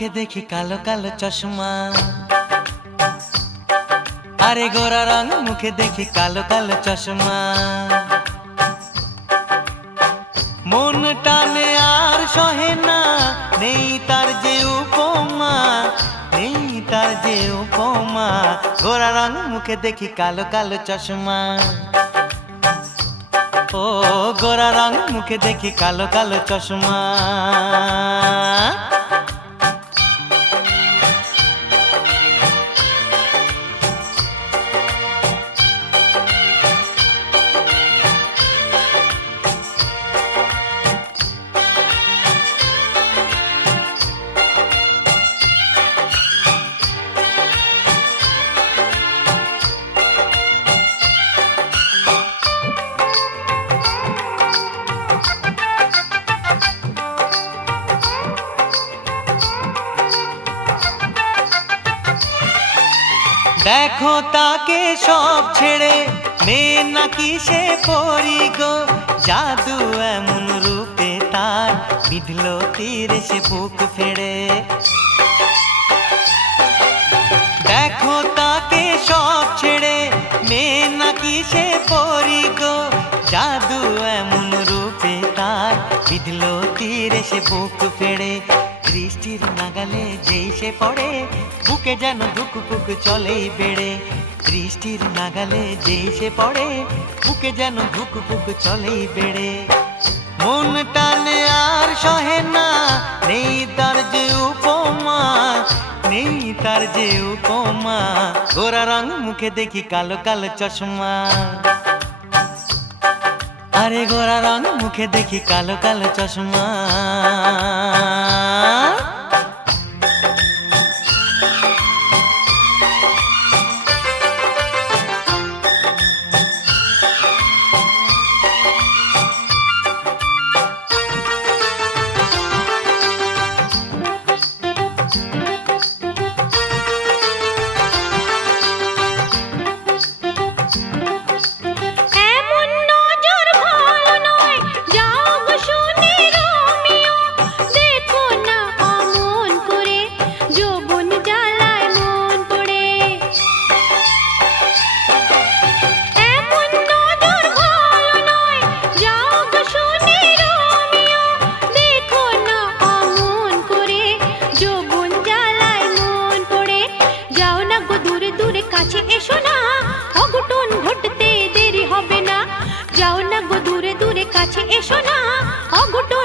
মুখে দেখি কালো কালো চশমা, আরে গোরা রং মুখে দেখি কালো কালো চশমা। মন টানে আর সহে না, নেই তার যে উপমা, নেই তার যে উপমা। গোরা রং মুখে দেখি কালো কালো চশমা, ও গোরা রং মুখে দেখি কালো কালো চশমা। দেখো তাকে সব ছেড়ে, মেয়ে নাকি সে পরি গো। জাদু এমন রূপে তার, বিঁধল তীরে সে বুক ফেড়ে। দেখো তাকে সব ছেড়ে, মেয়ে নাকি সে পরি গো। জাদু এমন রূপে তার, বিঁধল তীরে সে বুক ফেড়ে। দৃষ্টির নাগালে যেই সে পড়ে, বুকে যেন ধুকপুক চলেই বেড়ে। দৃষ্টির নাগালে যেই সে পড়ে, বুকে যেন ধুকপুক চলেই বেড়ে। মন টানে আর সহে না, নেই তার যে উপমা, নেই তার যে উপমা। গোরা রং মুখে দেখি কালো কালো চশমা, আরে গোরা রং মুখে দেখি কালো কালো চশমা। কাছে এসো না, অঘটন ঘটতে দেরি হবে না। যাও না গো দূরে দূরে, কাছে এসো না, অঘটন